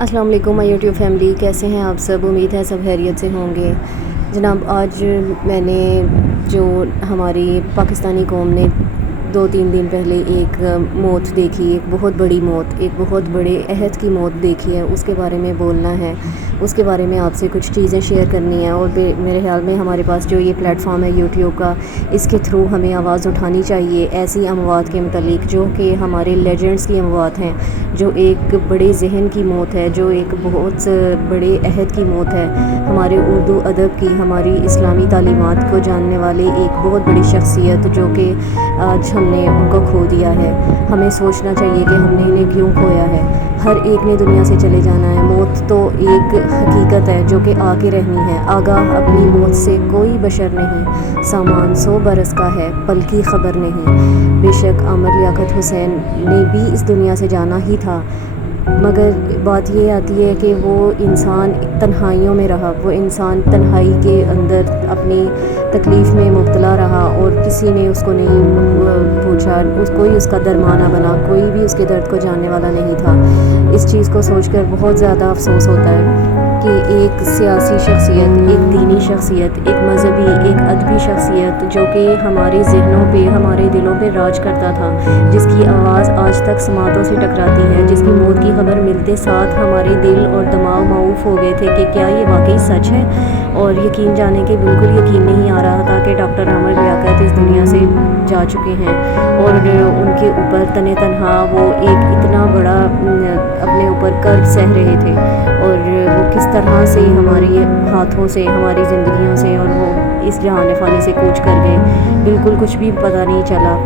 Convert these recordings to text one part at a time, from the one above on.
السلام علیکم مائی YouTube family, کیسے ہیں آپ سب؟ امید ہے سب خیریت سے ہوں گے۔ جناب، آج میں نے جو ہماری پاکستانی قوم نے 2-3 دن پہلے ایک موت دیکھی، ایک بہت بڑی موت، ایک بہت بڑے عہد کی موت دیکھی ہے، اس کے بارے میں بولنا ہے، اس کے بارے میں آپ سے کچھ چیزیں شیئر کرنی ہیں۔ اور میرے خیال میں ہمارے پاس جو یہ پلیٹ فارم ہے یوٹیوب کا، اس کے تھرو ہمیں آواز اٹھانی چاہیے ایسی اموات کے متعلق جو کہ ہمارے لیجنڈز کی اموات ہیں، جو ایک بڑے ذہن کی موت ہے، جو ایک بہت بڑے عہد کی موت ہے، ہمارے اردو ادب کی، ہماری اسلامی تعلیمات کو جاننے والے ایک بہت بڑی شخصیت جو کہ آج ہم نے ان کو کھو دیا ہے۔ ہمیں سوچنا چاہیے کہ ہم نے انہیں کیوں کھویا ہے۔ ہر ایک نے دنیا سے چلے جانا ہے، موت تو ایک حقیقت ہے جو کہ آ کے رہنی ہے۔ آگاہ اپنی موت سے کوئی بشر نہیں، سامان 100 برس کا ہے، پل کی خبر نہیں۔ بے شک عامر لیاقت حسین نے بھی اس دنیا سے جانا ہی تھا، مگر بات یہ آتی ہے کہ وہ انسان تنہائیوں میں رہا، وہ انسان تنہائی کے اندر اپنی تکلیف میں مبتلا رہا اور کسی نے اس کو نہیں پوچھا، کوئی اس کا درمانہ بنا، کوئی بھی اس کے درد کو جاننے والا نہیں تھا۔ اس چیز کو سوچ کر بہت زیادہ افسوس ہوتا ہے کہ ایک سیاسی شخصیت، ایک دینی شخصیت، ایک مذہبی، ایک ادبی شخصیت جو کہ ہمارے ذہنوں پہ، ہمارے دلوں پہ راج کرتا تھا، جس کی آواز آج تک سماعتوں سے ٹکراتی ہے، جس کی موت کی خبر ملتے ساتھ ہمارے دل اور دماغ معوف ہو گئے تھے کہ کیا یہ واقعی سچ ہے، اور یقین جانے کے بالکل یقین نہیں آ رہا تھا کہ ڈاکٹر عامر لیاقت اس دنیا سے جا چکے ہیں، اور ان کے اوپر تنہا وہ ایک اتنا بڑا اپنے اوپر کرب سہ رہے تھے، اور وہ کس طرح سے ہمارے ہاتھوں سے، ہماری زندگیوں سے، اور وہ اس جہان فانی سے کوچ کر گئے، بالکل کچھ بھی پتہ نہیں چلا۔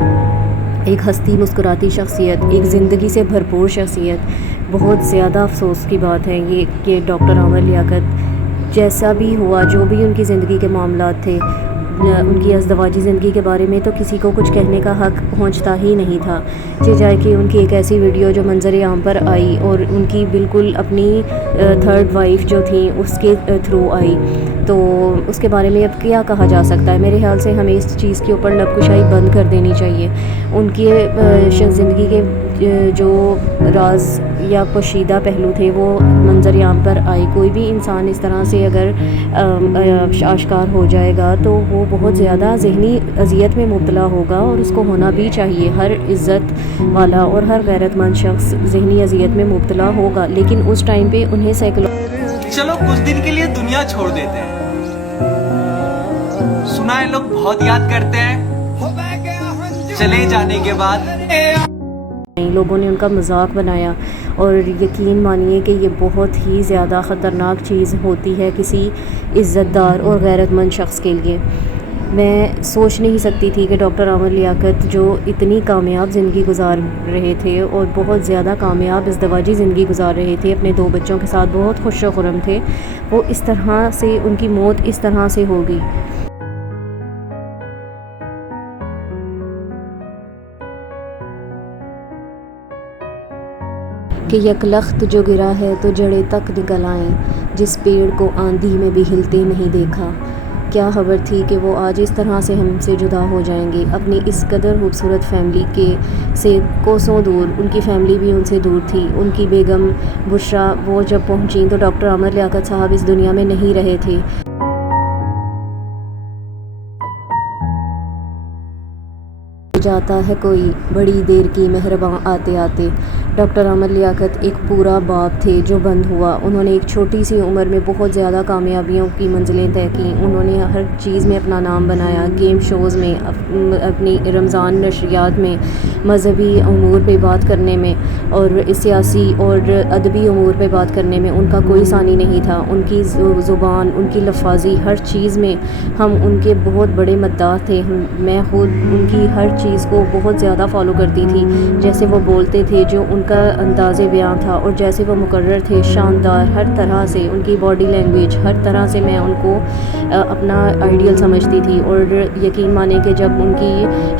ایک ہستی مسکراتی شخصیت، ایک زندگی سے بھرپور شخصیت۔ بہت زیادہ افسوس کی بات ہے یہ کہ ڈاکٹر عامر لیاقت جیسا بھی ہوا، جو بھی ان کی زندگی کے معاملات تھے، ان کی ازدواجی زندگی کے بارے میں تو کسی کو کچھ کہنے کا حق پہنچتا ہی نہیں تھا، جائے کہ ان کی ایک ایسی ویڈیو جو منظر عام پر آئی اور ان کی بالکل اپنی تھرڈ وائف جو تھیں اس کے تھرو آئی، تو اس کے بارے میں اب کیا کہا جا سکتا ہے؟ میرے خیال سے ہمیں اس چیز کے اوپر لب کشائی بند کر دینی چاہیے۔ ان کی زندگی کے جو راز یا پوشیدہ پہلو تھے وہ منظر عام پر آئے۔ کوئی بھی انسان اس طرح سے اگر آشکار ہو جائے گا تو وہ بہت زیادہ ذہنی اذیت میں مبتلا ہوگا، اور اس کو ہونا بھی چاہیے۔ ہر عزت والا اور ہر غیرت مند شخص ذہنی اذیت میں مبتلا ہوگا، لیکن اس ٹائم پہ انہیں چلو کچھ دن کے لیے دنیا چھوڑ دیتے ہیں۔ سنا ہے لوگ بہت یاد کرتے ہیں چلے جانے کے بعد۔ لوگوں نے ان کا مذاق بنایا، اور یقین مانیے کہ یہ بہت ہی زیادہ خطرناک چیز ہوتی ہے کسی عزت دار اور غیرت مند شخص کے لیے۔ میں سوچ نہیں سکتی تھی کہ ڈاکٹر عامر لیاقت جو اتنی کامیاب زندگی گزار رہے تھے اور بہت زیادہ کامیاب ازدواجی زندگی گزار رہے تھے، اپنے 2 بچوں کے ساتھ بہت خوش و خرم تھے، وہ اس طرح سے، ان کی موت اس طرح سے ہوگی۔ کہ یک لخت جو گرا ہے تو جڑیں تک نکل آئیں، جس پیڑ کو آندھی میں بھی ہلتے نہیں دیکھا۔ کیا خبر تھی کہ وہ آج اس طرح سے ہم سے جدا ہو جائیں گے، اپنی اس قدر خوبصورت فیملی سے کوسوں دور۔ ان کی فیملی بھی ان سے دور تھی۔ ان کی بیگم بشرا وہ جب پہنچیں تو ڈاکٹر عامر لیاقت صاحب اس دنیا میں نہیں رہے تھے۔ جاتا ہے کوئی بڑی دیر کی مہرباں آتے آتے۔ ڈاکٹر عامر لیاقت ایک پورا باب تھے جو بند ہوا۔ انہوں نے ایک چھوٹی سی عمر میں بہت زیادہ کامیابیوں کی منزلیں طے کیں۔ انہوں نے ہر چیز میں اپنا نام بنایا، گیم شوز میں، اپنی رمضان نشریات میں، مذہبی امور پہ بات کرنے میں، اور سیاسی اور ادبی امور پہ بات کرنے میں ان کا کوئی ثانی نہیں تھا۔ ان کی زبان، ان کی لفاظی، ہر چیز میں ہم ان کے بہت بڑے مداح تھے۔ میں خود ان کی ہر چیز کو بہت زیادہ فالو کرتی تھی، جیسے وہ بولتے تھے، جو ان کا انداز بیان تھا، اور جیسے وہ مقرر تھے، شاندار، ہر طرح سے ان کی باڈی لینگویج، ہر طرح سے میں ان کو اپنا آئیڈیل سمجھتی تھی۔ اور یقین مانیں کہ جب ان کی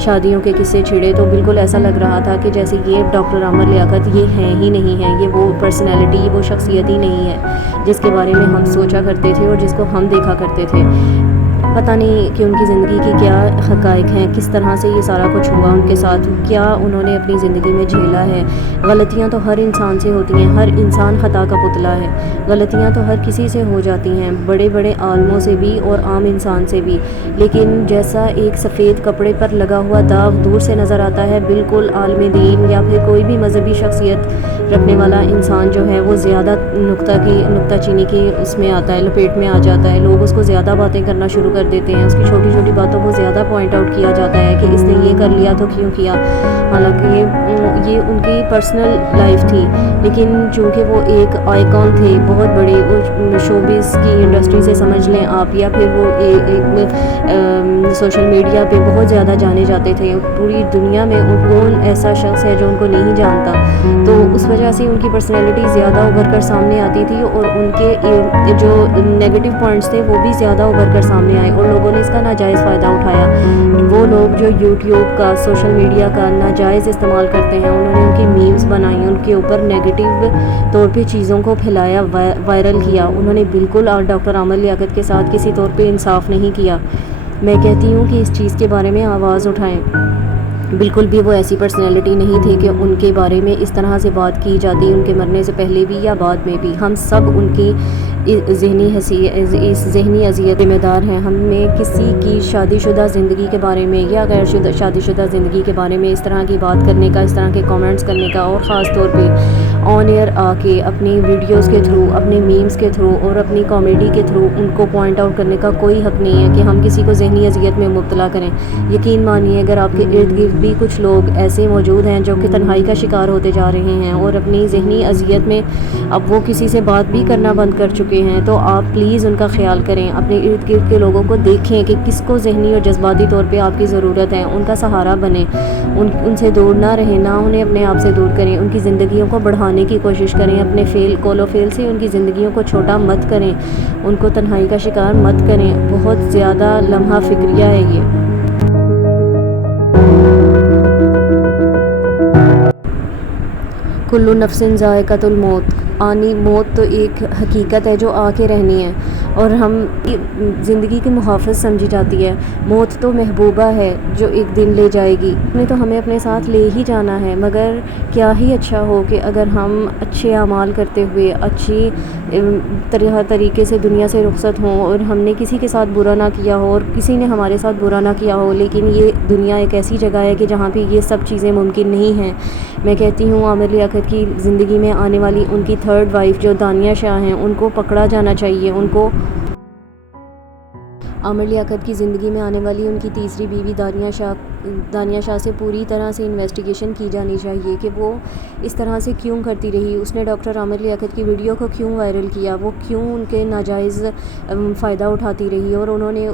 شادیوں کے قصے چھڑے تو بالکل ایسا لگ رہا تھا کہ جیسے یہ ڈاکٹر عامر لیاقت یہ ہیں ہی نہیں ہیں، یہ وہ پرسنالٹی، وہ شخصیت ہی نہیں ہے جس کے بارے میں ہم سوچا کرتے تھے اور جس کو ہم دیکھا کرتے تھے۔ پتہ نہیں کہ ان کی زندگی کی کیا حقائق ہیں، کس طرح سے یہ سارا کچھ ہوا ان کے ساتھ، کیا انہوں نے اپنی زندگی میں جھیلا ہے۔ غلطیاں تو ہر انسان سے ہوتی ہیں، ہر انسان خطا کا پتلا ہے، غلطیاں تو ہر کسی سے ہو جاتی ہیں، بڑے بڑے عالموں سے بھی اور عام انسان سے بھی، لیکن جیسا ایک سفید کپڑے پر لگا ہوا داغ دور سے نظر آتا ہے، بالکل عالم دین یا پھر کوئی بھی مذہبی شخصیت رکھنے والا انسان جو ہے وہ زیادہ نکتہ چینی کی اس میں آتا ہے، لپیٹ میں آ جاتا ہے، لوگ اس کو زیادہ باتیں کرنا شروع کر دیتے ہیں، اس کی چھوٹی چھوٹی باتوں کو زیادہ پوائنٹ آؤٹ کیا جاتا ہے کہ اس نے یہ کر لیا تو کیوں کیا، حالانکہ یہ ان کی پرسنل لائف تھی، لیکن چونکہ وہ ایک آئیکن تھے بہت بڑے، وہ شوبز کی انڈسٹری سے سمجھ لیں آپ، یا پھر وہ ایک سوشل میڈیا پہ بہت زیادہ جانے جاتے تھے، پوری دنیا میں کون ایسا شخص ہے جو ان کو نہیں جانتا، تو اس وجہ سے ان کی پرسنالٹی زیادہ ابھر کر سامنے آتی تھی، اور ان کے جو نیگیٹو پوائنٹس تھے وہ بھی زیادہ ابھر کر سامنے آئے، اور لوگوں نے اس کا ناجائز فائدہ اٹھایا۔ وہ لوگ جو یوٹیوب کا، سوشل میڈیا کا ناجائز استعمال کرتے ہیں، انہوں نے ان کی میمز بنائی، ان کے اوپر نیگیٹو طور پہ چیزوں کو پھیلایا، وائرل کیا، انہوں نے بالکل ڈاکٹر عامر لیاقت کے ساتھ کسی طور پہ انصاف نہیں کیا۔ میں کہتی ہوں کہ اس چیز کے بارے میں آواز اٹھائیں، بالکل بھی وہ ایسی پرسنالٹی نہیں تھی کہ ان کے بارے میں اس طرح سے بات کی جاتی، ان کے مرنے سے پہلے بھی یا بعد میں بھی۔ ہم سب ان کی ذہنی اذیت ذمہ دار ہیں۔ ہمیں کسی کی شادی شدہ زندگی کے بارے میں یا غیر شادی شدہ زندگی کے بارے میں اس طرح کی بات کرنے کا، اس طرح کے کامنٹس کرنے کا، اور خاص طور پہ آن ایئر آ کے اپنی ویڈیوز کے تھرو، اپنے میمز کے تھرو اور اپنی کامیڈی کے تھرو ان کو پوائنٹ آؤٹ کرنے کا کوئی حق نہیں ہے کہ ہم کسی کو ذہنی اذیت میں مبتلا کریں۔ یقین مانیے اگر آپ کے ارد گرد بھی کچھ لوگ ایسے موجود ہیں جو کہ تنہائی کا شکار ہوتے جا رہے ہیں اور اپنی ذہنی اذیت میں اب وہ کسی سے بات بھی کرنا بند کر چکے ہیں، تو آپ پلیز ان کا خیال کریں، اپنے ارد گرد کے لوگوں کو دیکھیں کہ کس کو ذہنی اور جذباتی طور پہ آپ کی ضرورت ہے، ان کا سہارا بنیں، ان سے دور نہ رہیں، نہ انہیں اپنے آپ سے دور کریں، ان کی زندگیوں کو بڑھانے کی کوشش کریں، اپنے کول و فیل سے ان کی زندگیوں کو چھوٹا مت کریں، ان کو تنہائی کا شکار مت کریں۔ بہت زیادہ لمحہ فکریہ ہے یہ۔ کل نفس ذائقۃ الموت، آنی موت تو ایک حقیقت ہے جو آ کے رہنی ہے، اور ہم زندگی کی محافظ سمجھی جاتی ہے، موت تو محبوبہ ہے جو ایک دن لے جائے گی، نے تو ہمیں اپنے ساتھ لے ہی جانا ہے، مگر کیا ہی اچھا ہو کہ اگر ہم اچھے اعمال کرتے ہوئے اچھی طریقے سے دنیا سے رخصت ہوں، اور ہم نے کسی کے ساتھ برا نہ کیا ہو اور کسی نے ہمارے ساتھ برا نہ کیا ہو، لیکن یہ دنیا ایک ایسی جگہ ہے کہ جہاں پہ یہ سب چیزیں ممکن نہیں ہیں۔ میں کہتی ہوں عامر لیاقت کی زندگی میں آنے والی ان کی تھرڈ وائف جو دانیہ شاہ ہیں، ان کو پکڑا جانا چاہیے، ان کو عامر لیاقت کی زندگی میں آنے والی ان کی تیسری بیوی دانیہ شاہ سے پوری طرح سے انویسٹیگیشن کی جانی چاہیے کہ وہ اس طرح سے کیوں کرتی رہی، اس نے ڈاکٹر عامر لیاقت کی ویڈیو کو کیوں وائرل کیا، وہ کیوں ان کے ناجائز فائدہ اٹھاتی رہی، اور انہوں نے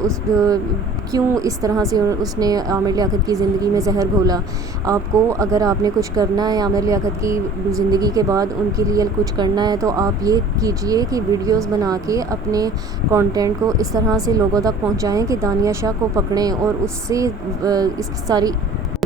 کیوں اس طرح سے اس نے عامر لیاقت کی زندگی میں زہر گھولا۔ آپ کو اگر آپ نے کچھ کرنا ہے عامر لیاقت کی زندگی کے بعد ان کے لیے کچھ کرنا ہے، تو آپ یہ کیجئے کہ ویڈیوز بنا کے اپنے کانٹینٹ کو اس طرح سے لوگوں تک پہنچائیں کہ دانیہ شاہ کو پکڑیں، اور اس سے اس ساری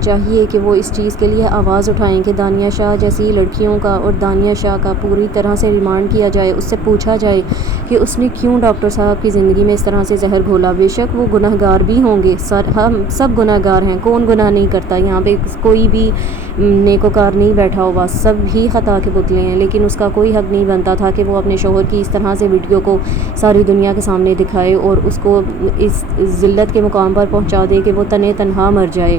چاہیے کہ وہ اس چیز کے لیے آواز اٹھائیں کہ دانیہ شاہ جیسی لڑکیوں کا اور دانیہ شاہ کا پوری طرح سے ریمانڈ کیا جائے، اس سے پوچھا جائے کہ اس نے کیوں ڈاکٹر صاحب کی زندگی میں اس طرح سے زہر گھولا۔ بے شک وہ گناہ گار بھی ہوں گے، ہم سب گناہ گار ہیں، کون گناہ نہیں کرتا، یہاں پہ کوئی بھی نیکوکار نہیں بیٹھا ہوا، سب ہی خطا کے پتلے ہیں، لیکن اس کا کوئی حق نہیں بنتا تھا کہ وہ اپنے شوہر کی اس طرح سے ویڈیو کو ساری دنیا کے سامنے دکھائے اور اس کو اس ذلت کے مقام پر پہنچا دے کہ وہ تنہا مر جائے۔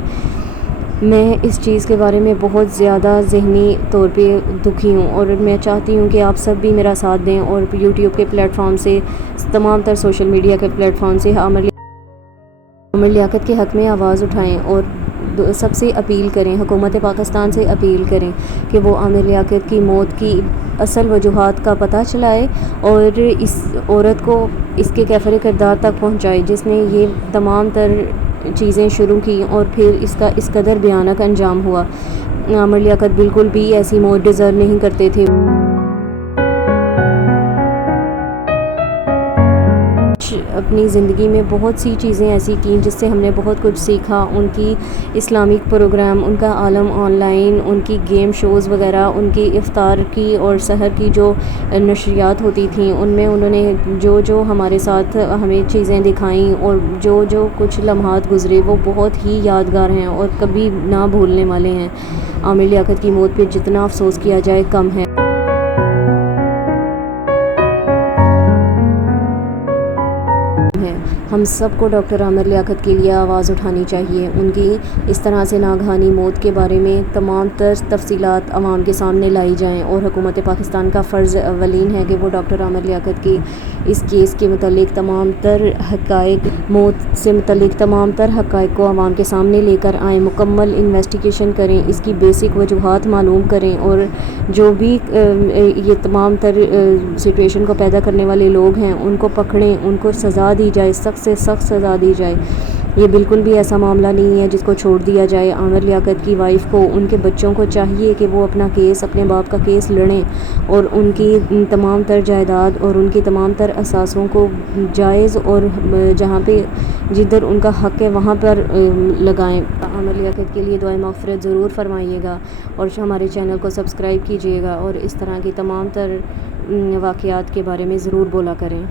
میں اس چیز کے بارے میں بہت زیادہ ذہنی طور پہ دکھی ہوں، اور میں چاہتی ہوں کہ آپ سب بھی میرا ساتھ دیں اور یوٹیوب کے پلیٹ فارم سے، تمام تر سوشل میڈیا کے پلیٹ فارم سے عامر لیاقت کے حق میں آواز اٹھائیں، اور سب سے اپیل کریں، حکومت پاکستان سے اپیل کریں کہ وہ عامر لیاقت کی موت کی اصل وجوہات کا پتہ چلائے اور اس عورت کو اس کے کیفر کردار تک پہنچائے جس نے یہ تمام تر چیزیں شروع کی اور پھر اس کا اس قدر بھیانک انجام ہوا۔ عامر لیاقت بالکل بھی ایسی موت ڈیزرو نہیں کرتے تھے۔ اپنی زندگی میں بہت سی چیزیں ایسی کیں جس سے ہم نے بہت کچھ سیکھا. ان کی اسلامک پروگرام، ان کا عالم آن لائن، ان کی گیم شوز وغیرہ، ان کی افطار کی اور سحر کی جو نشریات ہوتی تھیں ان میں انہوں نے جو ہمارے ساتھ ہمیں چیزیں دکھائیں اور جو کچھ لمحات گزرے وہ بہت ہی یادگار ہیں اور کبھی نہ بھولنے والے ہیں. عامر لیاقت کی موت پہ جتنا افسوس کیا جائے کم ہے. ہم سب کو ڈاکٹر عامر لیاقت کے لیے آواز اٹھانی چاہیے. ان کی اس طرح سے ناگہانی موت کے بارے میں تمام تر تفصیلات عوام کے سامنے لائی جائیں اور حکومت پاکستان کا فرض اولین ہے کہ وہ ڈاکٹر عامر لیاقت کی اس کیس کے متعلق تمام تر حقائق، موت سے متعلق تمام تر حقائق کو عوام کے سامنے لے کر آئیں، مکمل انویسٹیگیشن کریں، اس کی بیسک وجوہات معلوم کریں اور جو بھی یہ تمام تر سچویشن کو پیدا کرنے والے لوگ ہیں ان کو پکڑیں، ان کو سزا دی جائے، سخت سے سخت سزا دی جائے. یہ بالکل بھی ایسا معاملہ نہیں ہے جس کو چھوڑ دیا جائے. عامر لیاقت کی وائف کو، ان کے بچوں کو چاہیے کہ وہ اپنا کیس، اپنے باپ کا کیس لڑیں اور ان کی تمام تر جائیداد اور ان کی تمام تر اثاثوں کو جائز اور جہاں پہ جدھر ان کا حق ہے وہاں پر لگائیں. عامر لیاقت کے لیے دعائے مغفرت ضرور فرمائیے گا اور ہمارے چینل کو سبسکرائب کیجیے گا اور اس طرح کی تمام تر واقعات کے بارے میں ضرور بولا کریں.